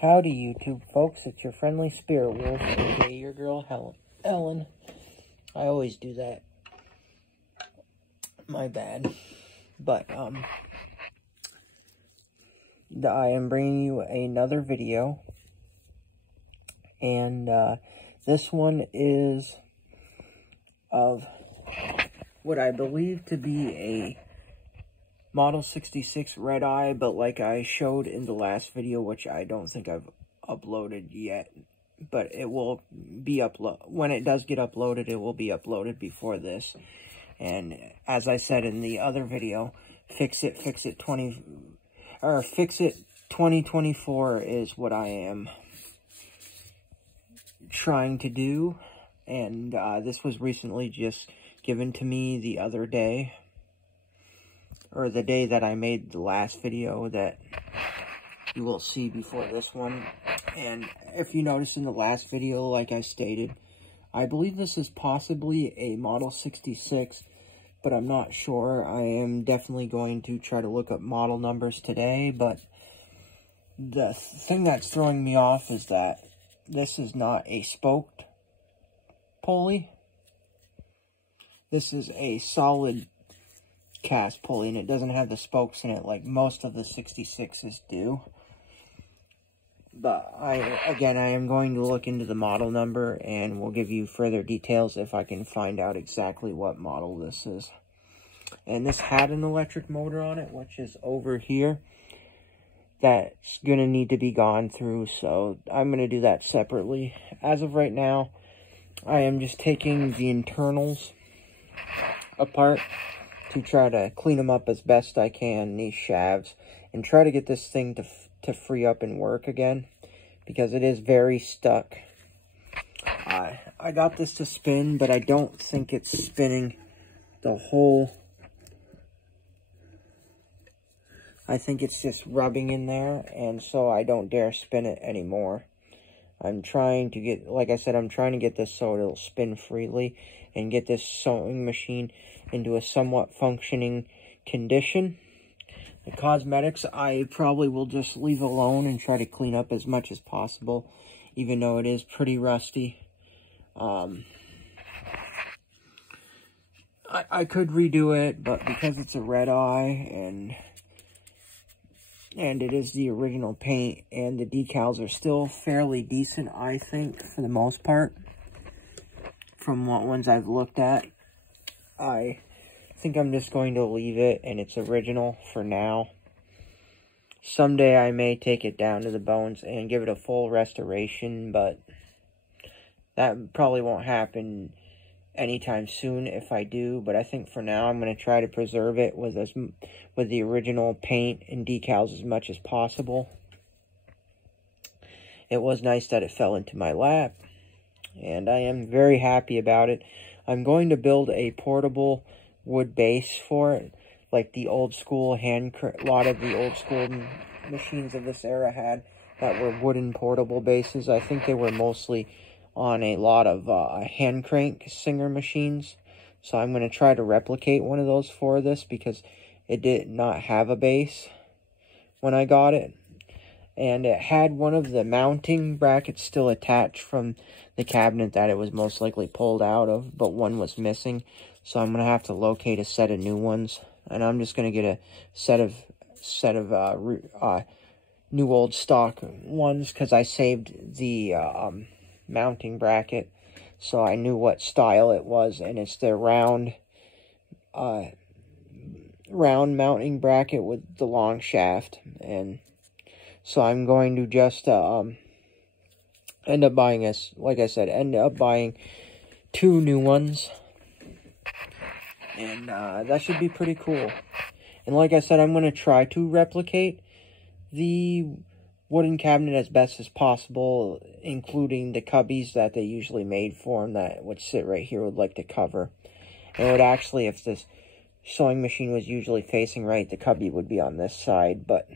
Howdy, YouTube folks. It's your friendly spirit wolf, aka your girl Ellen. I always do that. My bad. But I am bringing you another video, and this one is of what I believe to be a Model 66 red eye, but like I showed in the last video, which I don't think I've uploaded yet, but it will be when it does get uploaded, it will be uploaded before this. And as I said in the other video, fix it 2024 is what I am trying to do. And this was recently just given to me the other day, or the day that I made the last video that you will see before this one. And if you notice in the last video, like I stated, I believe this is possibly a Model 66, but I'm not sure. I am definitely going to try to look up model numbers today, but the thing that's throwing me off is that this is not a spoked pulley. This is a solid cast pulley, and it doesn't have the spokes in it like most of the 66s do. But I am going to look into the model number, and we'll give you further details if I can find out exactly what model this is. And this had an electric motor on it, which is over here. That's going to need to be gone through, so I'm going to do that separately. As of right now, I am just taking the internals apart to try to clean them up as best I can, these shafts, and try to get this thing to free up and work again, because it is very stuck. I got this to spin, but I don't think it's spinning the whole. I think it's just rubbing in there, and so I don't dare spin it anymore. I'm trying to get, like I said, I'm trying to get this so it'll spin freely and get this sewing machine into a somewhat functioning condition. The cosmetics, I probably will just leave alone and try to clean up as much as possible, even though it is pretty rusty. I could redo it, but because it's a red eye and it is the original paint, and the decals are still fairly decent, I think, for the most part, from what ones I've looked at. I think I'm just going to leave it and it's original for now. Someday I may take it down to the bones and give it a full restoration, but that probably won't happen anytime soon if I do. But I think for now I'm going to try to preserve it with the original paint and decals as much as possible. It was nice that it fell into my lap, and I am very happy about it. I'm going to build a portable wood base for it, like the old school a lot of the old school machines of this era had, that were wooden portable bases. I think they were mostly on a lot of hand crank Singer machines. So I'm going to try to replicate one of those for this, because it did not have a base when I got it. And it had one of the mounting brackets still attached from the cabinet that it was most likely pulled out of, but one was missing. So I'm going to have to locate a set of new ones. And I'm just going to get a set of new old stock ones, because I saved the mounting bracket, so I knew what style it was, and it's the round mounting bracket with the long shaft. And so I'm going to just end up buying two new ones, and that should be pretty cool. And like I said, I'm going to try to replicate the wooden cabinet as best as possible, including the cubbies that they usually made for them that would sit right here with like the cover. And it would actually, if this sewing machine was usually facing right, the cubby would be on this side, but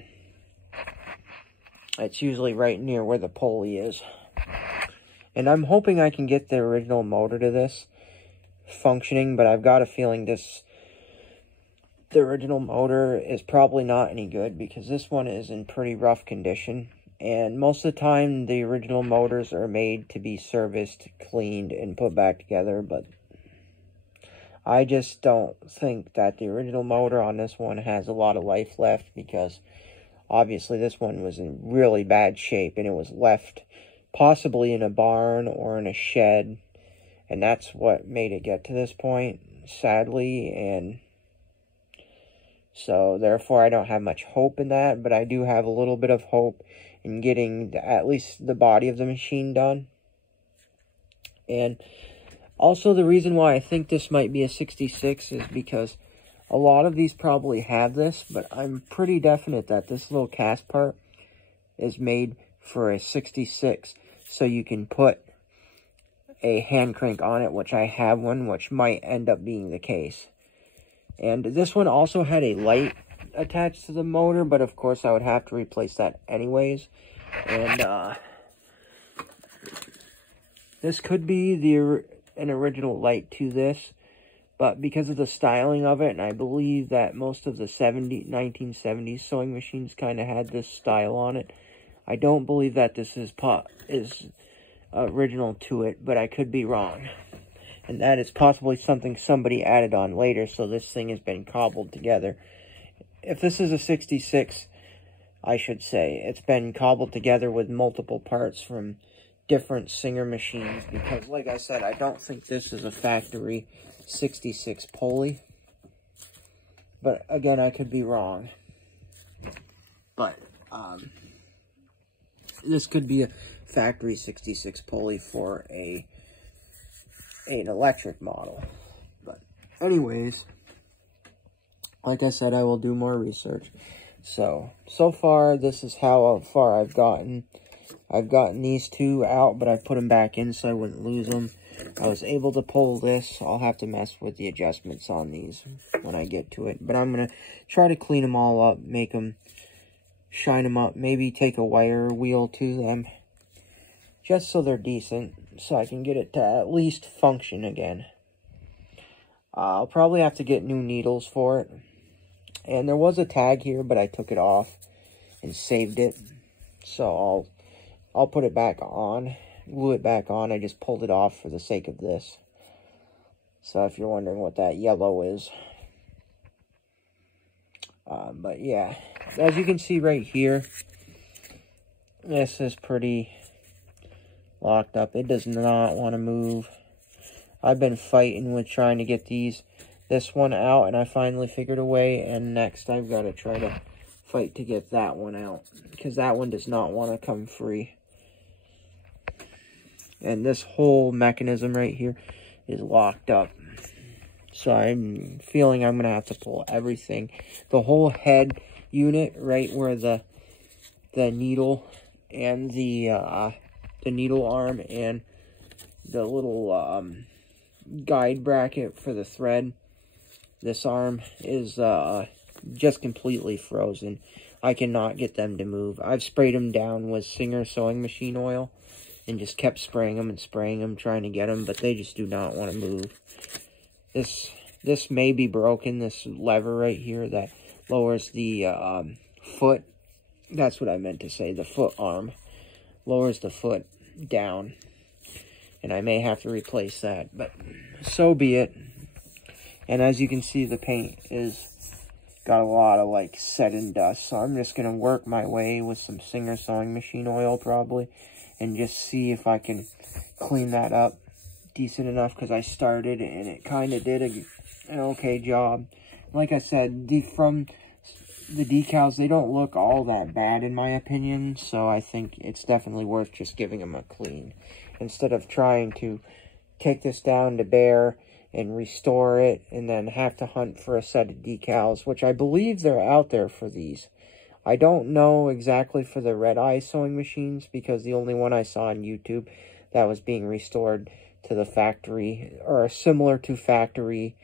it's usually right near where the pulley is. And I'm hoping I can get the original motor to this functioning, but I've got a feeling the original motor is probably not any good, because this one is in pretty rough condition. And most of the time, the original motors are made to be serviced, cleaned, and put back together. But I just don't think that the original motor on this one has a lot of life left, because obviously this one was in really bad shape, and it was left possibly in a barn or in a shed. And that's what made it get to this point, sadly. And so, therefore, I don't have much hope in that. But I do have a little bit of hope in getting at least the body of the machine done. And also, the reason why I think this might be a 66 is because a lot of these probably have this. But I'm pretty definite that this little cast part is made for a 66. So you can put a hand crank on it, which I have one, which might end up being the case. And this one also had a light attached to the motor, but of course I would have to replace that anyways. And this could be an original light to this, but because of the styling of it, and I believe that most of the 1970s sewing machines kind of had this style on it, I don't believe that this is original to it, but I could be wrong. And that is possibly something somebody added on later, so this thing has been cobbled together. If this is a 66, I should say, it's been cobbled together with multiple parts from different Singer machines, because like I said, I don't think this is a factory 66 pulley. But again, I could be wrong. But this could be a factory 66 pulley for an electric model. But anyways, like I said, I will do more research. So far, this is how far I've gotten. I've gotten these two out, but I put them back in so I wouldn't lose them. I was able to pull this. I'll have to mess with the adjustments on these when I get to it. But I'm going to try to clean them all up, make them, shine them up, maybe take a wire wheel to them, just so they're decent, so I can get it to at least function again. I'll probably have to get new needles for it. And there was a tag here, but I took it off and saved it. So I'll put it back on, glue it back on. I just pulled it off for the sake of this. So if you're wondering what that yellow is. But yeah, as you can see right here, this is pretty locked up. It does not want to move. I've been fighting with trying to get this one out, and I finally figured a way, and next I've got to try to fight to get that one out, because that one does not want to come free. And this whole mechanism right here is locked up. So I'm feeling I'm going to have to pull everything. The whole head unit, right where the needle and the needle arm and the little guide bracket for the thread. This arm is just completely frozen. I cannot get them to move. I've sprayed them down with Singer sewing machine oil and just kept spraying them and spraying them, trying to get them, but they just do not want to move. This may be broken, this lever right here that lowers the foot. That's what I meant to say, the foot arm. Lowers the foot down. And I may have to replace that, but so be it. And as you can see, the paint is got a lot of like set and dust. So I'm just going to work my way with some Singer sewing machine oil probably, and just see if I can clean that up decent enough, because I started and it kind of did an okay job. Like I said, from the decals, they don't look all that bad in my opinion, so I think it's definitely worth just giving them a clean, instead of trying to take this down to bare and restore it and then have to hunt for a set of decals, which I believe they're out there for these. I don't know exactly for the Red Eye sewing machines, because the only one I saw on YouTube that was being restored to the factory, or similar to factory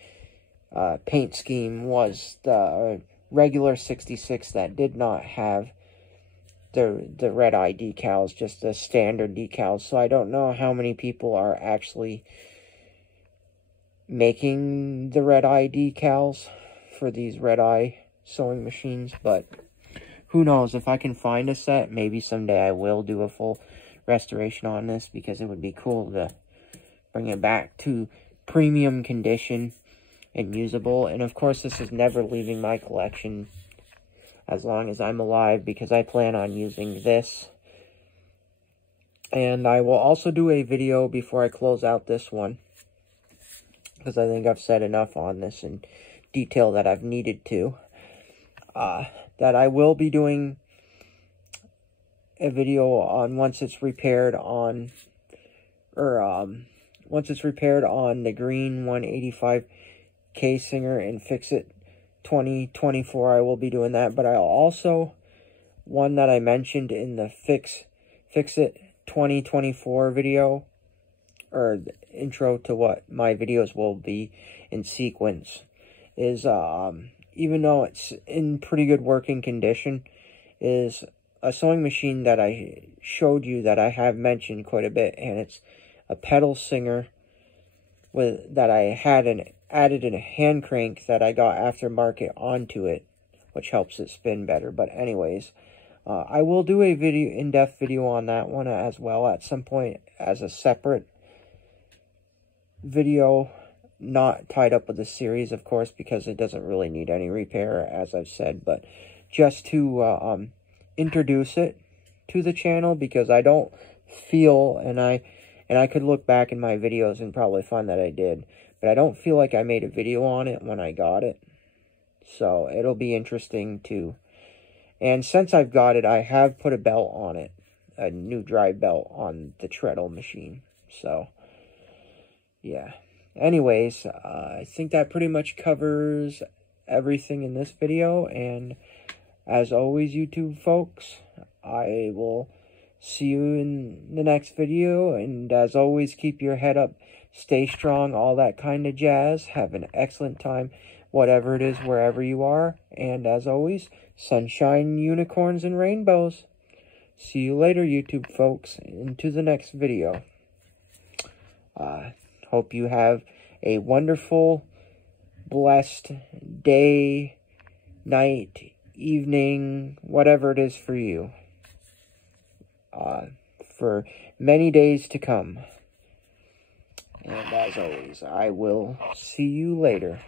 paint scheme, was the regular 66 that did not have the Red Eye decals, just the standard decals. So I don't know how many people are actually making the Red Eye decals for these Red Eye sewing machines, but who knows, if I can find a set, maybe someday I will do a full restoration on this, because it would be cool to bring it back to premium condition and usable. And of course, this is never leaving my collection as long as I'm alive, because I plan on using this. And I will also do a video before I close out this one, because I think I've said enough on this in detail that I've needed to. That I will be doing a video on once it's repaired on the green 185 K Singer and Fix-It 2024. I will be doing that, but I'll also, one that I mentioned in the Fix-It 2024 video, or the intro to what my videos will be in sequence, is even though it's in pretty good working condition, is a sewing machine that I showed you that I have mentioned quite a bit, and it's a pedal singer that I had added in a hand crank that I got aftermarket onto it, which helps it spin better. But anyways, I will do a in-depth video on that one as well at some point as a separate video, not tied up with the series, of course, because it doesn't really need any repair, as I've said, but just to introduce it to the channel, because I don't feel, and I could look back in my videos and probably find that I did, but I don't feel like I made a video on it when I got it. So it'll be interesting to, and since I've got it, I have put a belt on it, a new dry belt on the treadle machine. So yeah. Anyways, I think that pretty much covers everything in this video, and as always, YouTube folks, I will see you in the next video, and as always, keep your head up, stay strong, all that kind of jazz. Have an excellent time, whatever it is, wherever you are, and as always, sunshine, unicorns, and rainbows. See you later, YouTube folks, into the next video. Hope you have a wonderful, blessed day, night, evening, whatever it is for you, for many days to come. And as always, I will see you later.